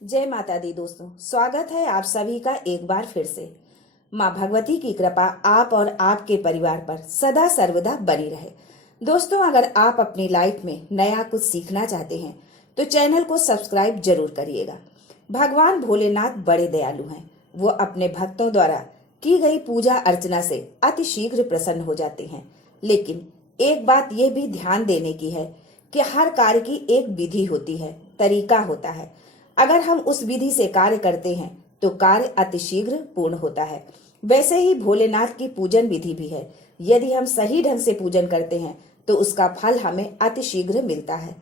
जय माता दी दोस्तों, स्वागत है आप सभी का एक बार फिर से। माँ भगवती की कृपा आप और आपके परिवार पर सदा सर्वदा बनी रहे। दोस्तों, अगर आप अपनी लाइफ में नया कुछ सीखना चाहते हैं तो चैनल को सब्सक्राइब जरूर करिएगा। भगवान भोलेनाथ बड़े दयालु हैं। वो अपने भक्तों द्वारा की गई पूजा अर्चना से अति शीघ्र प्रसन्न हो जाते हैं। लेकिन एक बात ये भी ध्यान देने की है कि हर कार्य की एक विधि होती है, तरीका होता है। अगर हम उस विधि से कार्य करते हैं तो कार्य अतिशीघ्र पूर्ण होता है। वैसे ही भोलेनाथ की पूजन विधि भी है। यदि हम सही ढंग से पूजन करते हैं तो उसका फल हमें अतिशीघ्र मिलता है।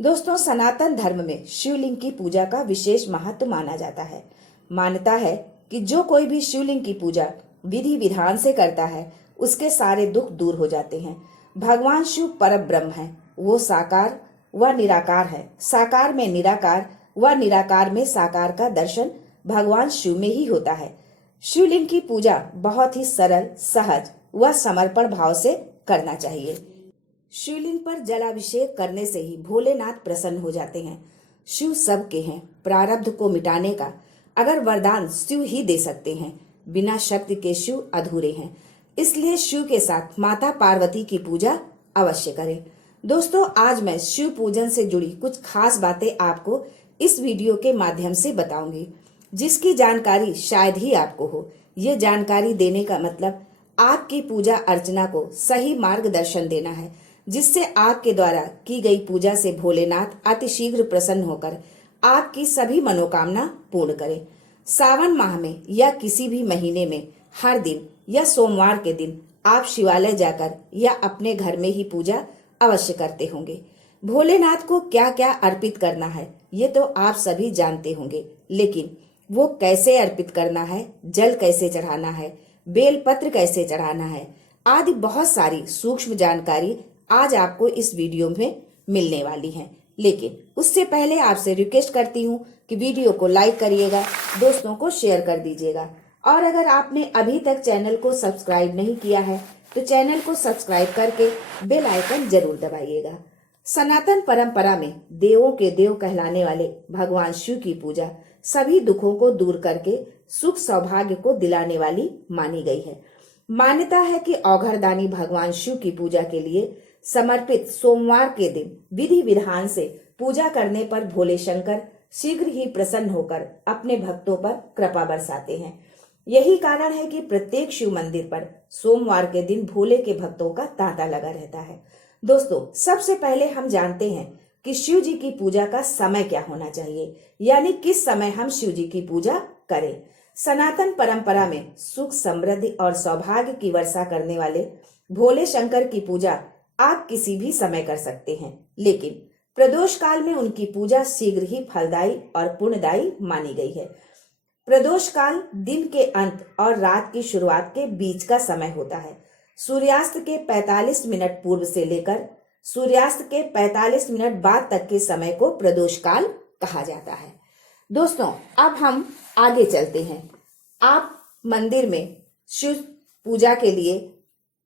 दोस्तों, सनातन धर्म में शिवलिंग की पूजा का विशेष महत्व माना जाता है। मान्यता है कि जो कोई भी शिवलिंग की पूजा विधि विधान से करता है उसके सारे दुख दूर हो जाते हैं। भगवान शिव परम ब्रह्म है। वो साकार व निराकार है। साकार में निराकार व निराकार में साकार का दर्शन भगवान शिव में ही होता है। शिवलिंग की पूजा बहुत ही सरल, सहज व समर्पण भाव से करना चाहिए। शिवलिंग पर जलाभिषेक करने से ही भोलेनाथ प्रसन्न हो जाते हैं। शिव सबके हैं। प्रारब्ध को मिटाने का अगर वरदान शिव ही दे सकते हैं। बिना शक्ति के शिव अधूरे हैं। इसलिए शिव के साथ माता पार्वती की पूजा अवश्य करें। दोस्तों, आज मैं शिव पूजन से जुड़ी कुछ खास बातें आपको इस वीडियो के माध्यम से बताऊंगी, जिसकी जानकारी शायद ही आपको हो। ये जानकारी देने का मतलब आपकी पूजा अर्चना को सही मार्गदर्शन देना है, जिससे आपके द्वारा की गई पूजा से भोलेनाथ अतिशीघ्र प्रसन्न होकर आपकी सभी मनोकामना पूर्ण करें। सावन माह में या किसी भी महीने में हर दिन या सोमवार के दिन आप शिवालय जाकर या अपने घर में ही पूजा अवश्य करते होंगे। भोलेनाथ को क्या क्या अर्पित करना है ये तो आप सभी जानते होंगे, लेकिन वो कैसे अर्पित करना है, जल कैसे चढ़ाना है, बेल पत्र कैसे चढ़ाना है आदि बहुत सारी सूक्ष्म जानकारी आज आपको इस वीडियो में मिलने वाली है। लेकिन उससे पहले आपसे रिक्वेस्ट करती हूँ कि वीडियो को लाइक करिएगा, दोस्तों को शेयर कर दीजिएगा, और अगर आपने अभी तक चैनल को सब्सक्राइब नहीं किया है तो चैनल को सब्सक्राइब करके बेल आइकन जरूर दबाइएगा। सनातन परंपरा में देवों के देव कहलाने वाले भगवान शिव की पूजा सभी दुखों को दूर करके सुख सौभाग्य को दिलाने वाली मानी गई है। मान्यता है कि औघड़दानी भगवान शिव की पूजा के लिए समर्पित सोमवार के दिन विधि विधान से पूजा करने पर भोले शंकर शीघ्र ही प्रसन्न होकर अपने भक्तों पर कृपा बरसाते हैं। यही कारण है कि प्रत्येक शिव मंदिर पर सोमवार के दिन भोले के भक्तों का तांता लगा रहता है। दोस्तों, सबसे पहले हम जानते हैं कि शिव जी की पूजा का समय क्या होना चाहिए, यानी किस समय हम शिव जी की पूजा करें। सनातन परंपरा में सुख, समृद्धि और सौभाग्य की वर्षा करने वाले भोले शंकर की पूजा आप किसी भी समय कर सकते हैं, लेकिन प्रदोष काल में उनकी पूजा शीघ्र ही फलदायी और पुण्यदायी मानी गई है। प्रदोष काल दिन के अंत और रात की शुरुआत के बीच का समय होता है। सूर्यास्त के 45 मिनट पूर्व से लेकर सूर्यास्त के 45 मिनट बाद तक के समय को प्रदोष काल कहा जाता है। दोस्तों, अब हम आगे चलते हैं। आप मंदिर में शिव पूजा के लिए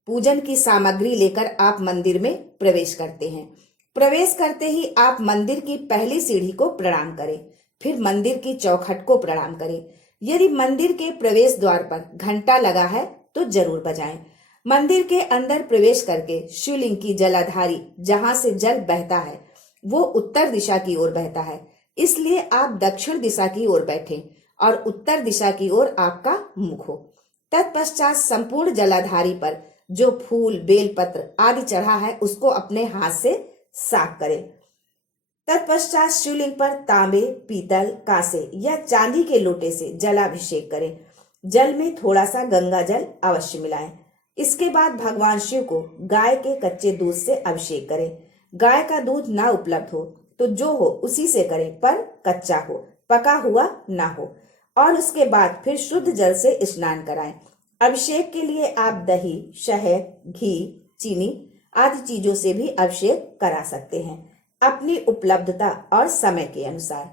पूजन की सामग्री लेकर आप मंदिर में प्रवेश करते हैं। प्रवेश करते ही आप मंदिर की पहली सीढ़ी को प्रणाम करें, फिर मंदिर की चौखट को प्रणाम करें। यदि मंदिर के प्रवेश द्वार पर घंटा लगा है तो जरूर बजाएं। मंदिर के अंदर प्रवेश करके शिवलिंग की जलाधारी जहां से जल बहता है वो उत्तर दिशा की ओर बहता है, इसलिए आप दक्षिण दिशा की ओर बैठें और उत्तर दिशा की ओर आपका मुख हो। तत्पश्चात संपूर्ण जलाधारी पर जो फूल, बेल पत्र आदि चढ़ा है उसको अपने हाथ से साफ करें। तत्पश्चात शिवलिंग पर तांबे, पीतल, कांसे या चांदी के लोटे से जलाभिषेक करें। जल में थोड़ा सा गंगा जल अवश्य मिलाएं। इसके बाद भगवान शिव को गाय के कच्चे दूध से अभिषेक करें। गाय का दूध ना उपलब्ध हो तो जो हो उसी से करें, पर कच्चा हो, पका हुआ ना हो। और उसके बाद फिर शुद्ध जल से स्नान कराएं। अभिषेक के लिए आप दही, शहद, घी, चीनी आदि चीजों से भी अभिषेक करा सकते हैं, अपनी उपलब्धता और समय के अनुसार।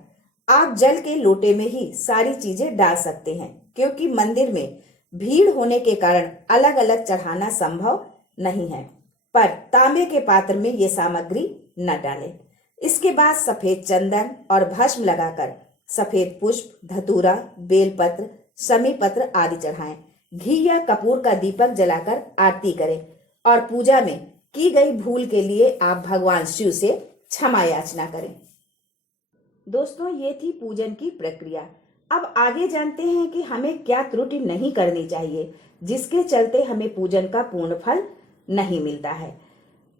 आप जल के लोटे में ही सारी चीजें डाल सकते हैं, क्योंकि मंदिर में भीड़ होने के कारण अलग अलग चढ़ाना संभव नहीं है, पर तांबे के पात्र में ये सामग्री न डालें। इसके बाद सफेद चंदन और भस्म लगाकर सफेद पुष्प, धतूरा, बेलपत्र, समीपत्र आदि चढ़ाएं। घी या कपूर का दीपक जलाकर आरती करें और पूजा में की गई भूल के लिए आप भगवान शिव से क्षमा याचना करें। दोस्तों, ये थी पूजन की प्रक्रिया। अब आगे जानते हैं कि हमें क्या त्रुटि नहीं करनी चाहिए, जिसके चलते हमें पूजन का पूर्ण फल नहीं मिलता है।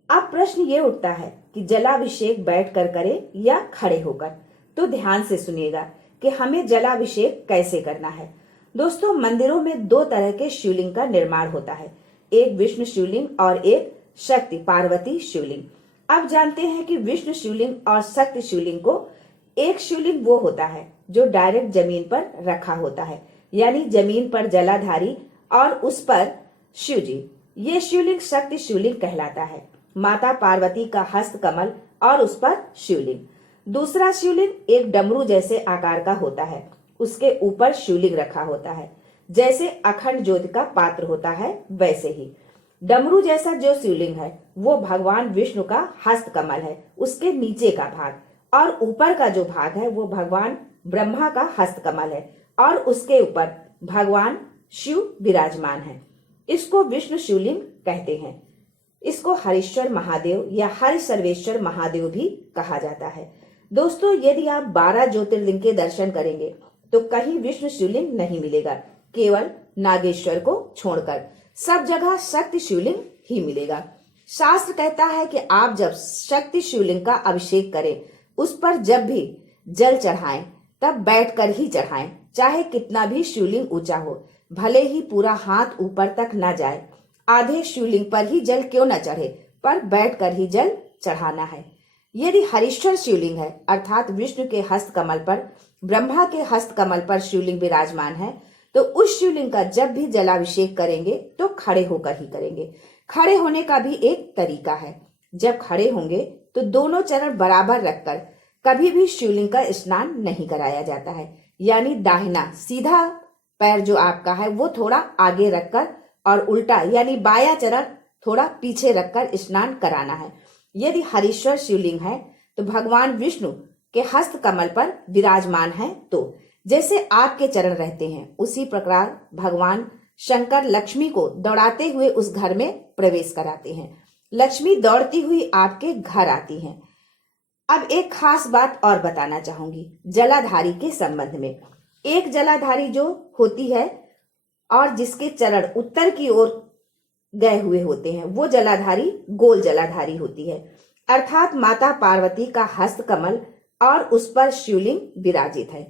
अब प्रश्न ये उठता है कि जलाभिषेक बैठकर करें या खड़े होकर। तो ध्यान से सुनिएगा कि हमें जलाभिषेक कैसे करना है। दोस्तों, मंदिरों में दो तरह के शिवलिंग का निर्माण होता है, एक विष्णु शिवलिंग और एक शक्ति पार्वती शिवलिंग। अब जानते हैं कि विष्णु शिवलिंग और शक्ति शिवलिंग को एक शिवलिंग वो होता है जो डायरेक्ट जमीन पर रखा होता है, यानी जमीन पर जलाधारी और उस पर शिव जी। ये शिवलिंग शक्ति शिवलिंग कहलाता है। माता पार्वती का हस्त कमल और उस पर शिवलिंग। दूसरा शिवलिंग एक डमरू जैसे आकार का होता है, उसके ऊपर शिवलिंग रखा होता है। जैसे अखंड ज्योति का पात्र होता है वैसे ही डमरू जैसा जो शिवलिंग है वो भगवान विष्णु का हस्त कमल है, उसके नीचे का भाग, और ऊपर का जो भाग है वो भगवान ब्रह्मा का हस्त कमल है और उसके ऊपर भगवान शिव विराजमान है। इसको विष्णु शिवलिंग कहते हैं। इसको हरीश्वर महादेव या हरि सर्वेश्वर महादेव भी कहा जाता है। दोस्तों, यदि आप 12 ज्योतिर्लिंग के दर्शन करेंगे तो कहीं विष्णु शिवलिंग नहीं मिलेगा, केवल नागेश्वर को छोड़कर सब जगह शक्ति शिवलिंग ही मिलेगा। शास्त्र कहता है कि आप जब शक्ति शिवलिंग का अभिषेक करें, उस पर जब भी जल चढ़ाएं तब बैठकर ही चढ़ाएं, चाहे कितना भी शिवलिंग ऊंचा हो, भले ही पूरा हाथ ऊपर तक न जाए। आधे शिवलिंग पर ही जल क्यों न चढ़े, पर बैठकर ही जल चढ़ाना है। यदि हरीश्वर शिवलिंग है, अर्थात विष्णु के हस्त कमल पर, ब्रह्मा के हस्त कमल पर शिवलिंग विराजमान है, तो उस शिवलिंग का जब भी जलाभिषेक करेंगे तो खड़े होकर ही करेंगे। खड़े होने का भी एक तरीका है। जब खड़े होंगे तो दोनों चरण बराबर रखकर कभी भी शिवलिंग का स्नान नहीं कराया जाता है, यानी दाहिना सीधा पैर जो आपका है वो थोड़ा आगे रखकर और उल्टा यानी बायां चरण थोड़ा पीछे रखकर स्नान कराना है। यदि हरीश्वर शिवलिंग है तो भगवान विष्णु के हस्त कमल पर विराजमान है, तो जैसे आपके चरण रहते हैं उसी प्रकार भगवान शंकर लक्ष्मी को दौड़ाते हुए उस घर में प्रवेश कराते हैं। लक्ष्मी दौड़ती हुई आपके घर आती हैं। अब एक खास बात और बताना चाहूंगी जलाधारी के संबंध में। एक जलाधारी जो होती है और जिसके चरण उत्तर की ओर गए हुए होते हैं वो जलाधारी गोल जलाधारी होती है, अर्थात माता पार्वती का हस्त कमल और उस पर शिवलिंग विराजित है।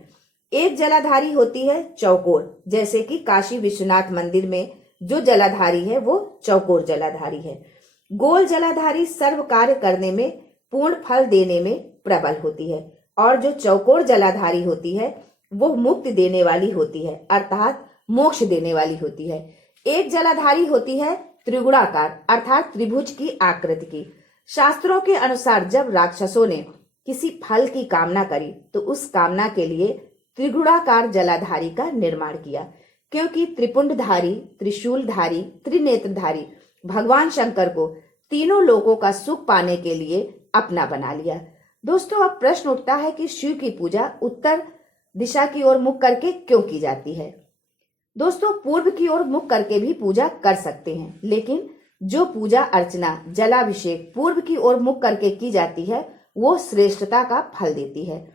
एक जलाधारी होती है चौकोर, जैसे कि काशी विश्वनाथ मंदिर में जो जलाधारी है वो चौकोर जलाधारी है। गोल जलाधारी सर्व कार्य करने में, पूर्ण फल देने में प्रबल होती है, और जो चौकोर जलाधारी होती है वो मुक्ति देने वाली होती है, अर्थात मोक्ष देने वाली होती है। एक जलाधारी होती है त्रिगुणाकार, अर्थात त्रिभुज की आकृति की। शास्त्रों के अनुसार जब राक्षसों ने किसी फल की कामना करी तो उस कामना के लिए त्रिगुणाकार जलाधारी का निर्माण किया, क्योंकि त्रिपुंडधारी, त्रिशूलधारी, त्रिनेत्रधारी भगवान शंकर को तीनों लोगों का सुख पाने के लिए अपना बना लिया। दोस्तों, अब प्रश्न उठता है कि शिव की पूजा उत्तर दिशा की ओर मुख करके क्यों की जाती है। दोस्तों, पूर्व की ओर मुख करके भी पूजा कर सकते हैं, लेकिन जो पूजा अर्चना जलाभिषेक पूर्व की ओर मुख करके की जाती है वो श्रेष्ठता का फल देती है।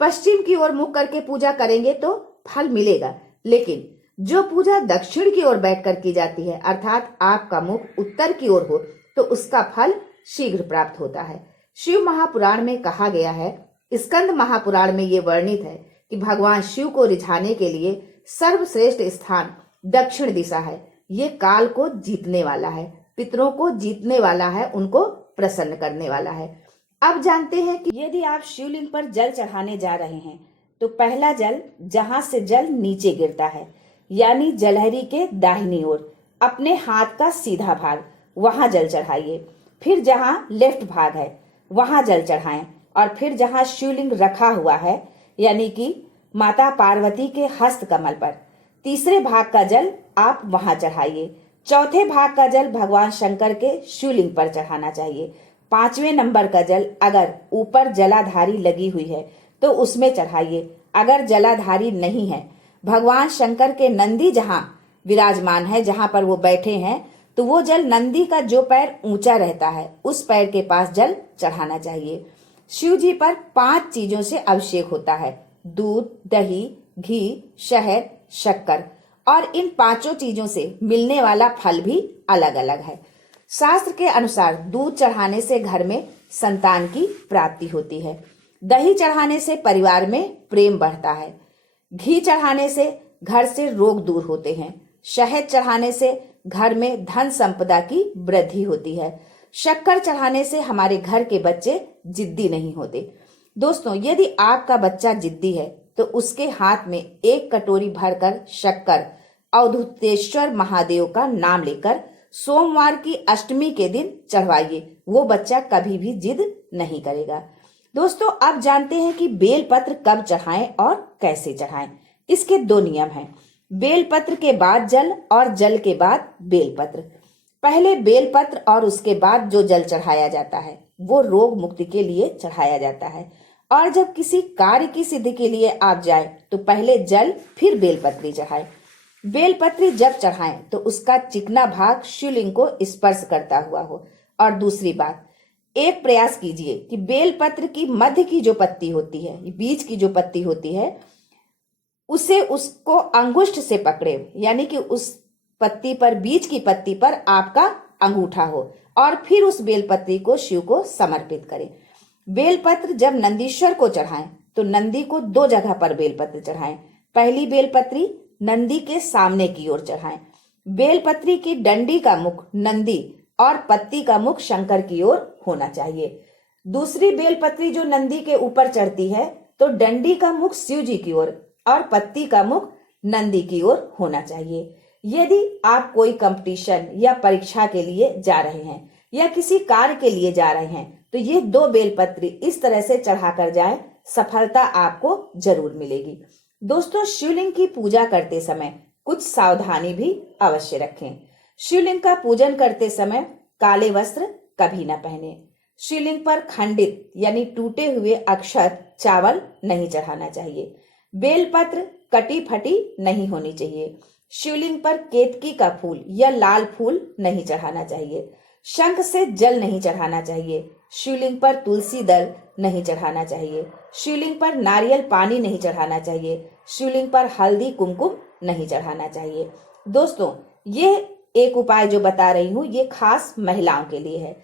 पश्चिम की ओर मुख करके पूजा करेंगे तो फल मिलेगा, लेकिन जो पूजा दक्षिण की ओर बैठकर की जाती है, अर्थात आपका मुख उत्तर की ओर हो, तो उसका फल शीघ्र प्राप्त होता है। शिव महापुराण में कहा गया है, स्कंद महापुराण में ये वर्णित है कि भगवान शिव को रिझाने के लिए सर्वश्रेष्ठ स्थान दक्षिण दिशा है। ये काल को जीतने वाला है, पितरों को जीतने वाला है, उनको प्रसन्न करने वाला है। अब जानते हैं कि यदि आप शिवलिंग पर जल चढ़ाने जा रहे हैं तो पहला जल जहां से जल नीचे गिरता है, यानी जलहरी के दाहिनी ओर अपने हाथ का सीधा भाग, वहां जल चढ़ाइए। फिर जहां लेफ्ट भाग है वहां जल चढ़ाएं, और फिर जहां शिवलिंग रखा हुआ है यानी कि माता पार्वती के हस्त कमल पर तीसरे भाग का जल आप वहां चढ़ाइए। चौथे भाग का जल भगवान शंकर के शिवलिंग पर चढ़ाना चाहिए। पांचवें नंबर का जल अगर ऊपर जलाधारी लगी हुई है तो उसमें चढ़ाइए, अगर जलाधारी नहीं है, भगवान शंकर के नंदी जहां विराजमान है, जहां पर वो बैठे हैं, तो वो जल नंदी का जो पैर ऊंचा रहता है उस पैर के पास जल चढ़ाना चाहिए। शिव जी पर 5 चीजों से अभिषेक होता है: दूध, दही, घी, शहद, शक्कर। और इन 5 चीजों से मिलने वाला फल भी अलग अलग है। शास्त्र के अनुसार दूध चढ़ाने से घर में संतान की प्राप्ति होती है, दही चढ़ाने से परिवार में प्रेम बढ़ता है, घी चढ़ाने से घर से रोग दूर होते हैं, शहद चढ़ाने से घर में धन संपदा की वृद्धि होती है, शक्कर चढ़ाने से हमारे घर के बच्चे जिद्दी नहीं होते। दोस्तों, यदि आपका बच्चा जिद्दी है तो उसके हाथ में 1 कटोरी भरकर शक्कर अवधूतेश्वर महादेव का नाम लेकर सोमवार की अष्टमी के दिन चढ़वाइए। वो बच्चा कभी भी जिद नहीं करेगा। दोस्तों, अब जानते हैं कि बेलपत्र कब चढ़ाएं और कैसे चढ़ाएं। इसके 2 नियम हैं: बेलपत्र के बाद जल और जल के बाद बेलपत्र। पहले बेलपत्र और उसके बाद जो जल चढ़ाया जाता है वो रोग मुक्ति के लिए चढ़ाया जाता है। और जब किसी कार्य की सिद्धि के लिए आप जाएं तो पहले जल फिर बेलपत्री चढ़ाएं। बेलपत्री जब चढ़ाएं तो उसका चिकना भाग शिवलिंग को स्पर्श करता हुआ हो। और दूसरी बात, एक प्रयास कीजिए कि बेलपत्र की मध्य की जो पत्ती होती है, बीच की जो पत्ती होती है, उसको अंगुष्ठ से पकड़े, यानी कि उस पत्ती पर, बीच की पत्ती पर आपका अंगूठा हो और फिर उस बेलपत्री को शिव को समर्पित करें। बेलपत्र जब नंदीश्वर को चढ़ाएं तो नंदी को 2 जगह पर बेलपत्र चढ़ाएं। पहली बेलपत्री नंदी के सामने की ओर चढ़ाएं। बेलपत्री की डंडी का मुख नंदी और पत्ती का मुख शंकर की ओर होना चाहिए। दूसरी बेलपत्री जो नंदी के ऊपर चढ़ती है तो डंडी का मुख शिव जी की ओर और पत्ती का मुख नंदी की ओर होना चाहिए। यदि आप कोई कंपटीशन या परीक्षा के लिए जा रहे हैं या किसी कार्य के लिए जा रहे हैं तो ये 2 बेलपत्री इस तरह से चढ़ाकर जाएं, सफलता आपको जरूर मिलेगी। दोस्तों, शिवलिंग की पूजा करते समय कुछ सावधानी भी अवश्य रखें। शिवलिंग का पूजन करते समय काले वस्त्र कभी न पहने। शिवलिंग पर खंडित यानी टूटे हुए अक्षत, चावल नहीं चढ़ाना चाहिए। बेलपत्र कटी फटी नहीं होनी चाहिए। शिवलिंग पर केतकी का फूल या लाल फूल नहीं चढ़ाना चाहिए। शंख से जल नहीं चढ़ाना चाहिए। शिवलिंग पर तुलसी दल नहीं चढ़ाना चाहिए। शिवलिंग पर नारियल पानी नहीं चढ़ाना चाहिए। शिवलिंग पर हल्दी कुमकुम नहीं चढ़ाना चाहिए। दोस्तों, ये एक उपाय जो बता रही हूँ ये खास महिलाओं के लिए है।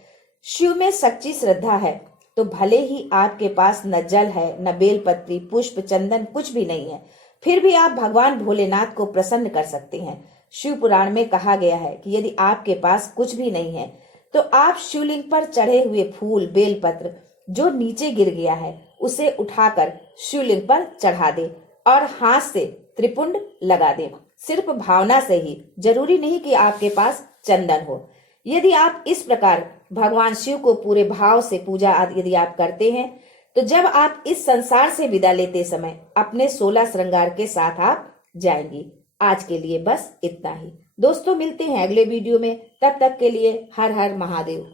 शिव में सच्ची श्रद्धा है तो भले ही आपके पास न जल है, न बेलपत्री, पुष्प, चंदन कुछ भी नहीं है, फिर भी आप भगवान भोलेनाथ को प्रसन्न कर सकते हैं। शिव पुराण में कहा गया है कि यदि आपके पास कुछ भी नहीं है तो आप शिवलिंग पर चढ़े हुए फूल, बेलपत्र जो नीचे गिर गया है उसे उठाकर शिवलिंग पर चढ़ा दे और हाथ से त्रिपुंड लगा दे। सिर्फ भावना से ही, जरूरी नहीं कि आपके पास चंदन हो। यदि आप इस प्रकार भगवान शिव को पूरे भाव से पूजा यदि आप करते हैं तो जब आप इस संसार से विदा लेते समय अपने 16 श्रृंगार के साथ आप जाएंगी। आज के लिए बस इतना ही। दोस्तों, मिलते हैं अगले वीडियो में। तब तक के लिए हर हर महादेव।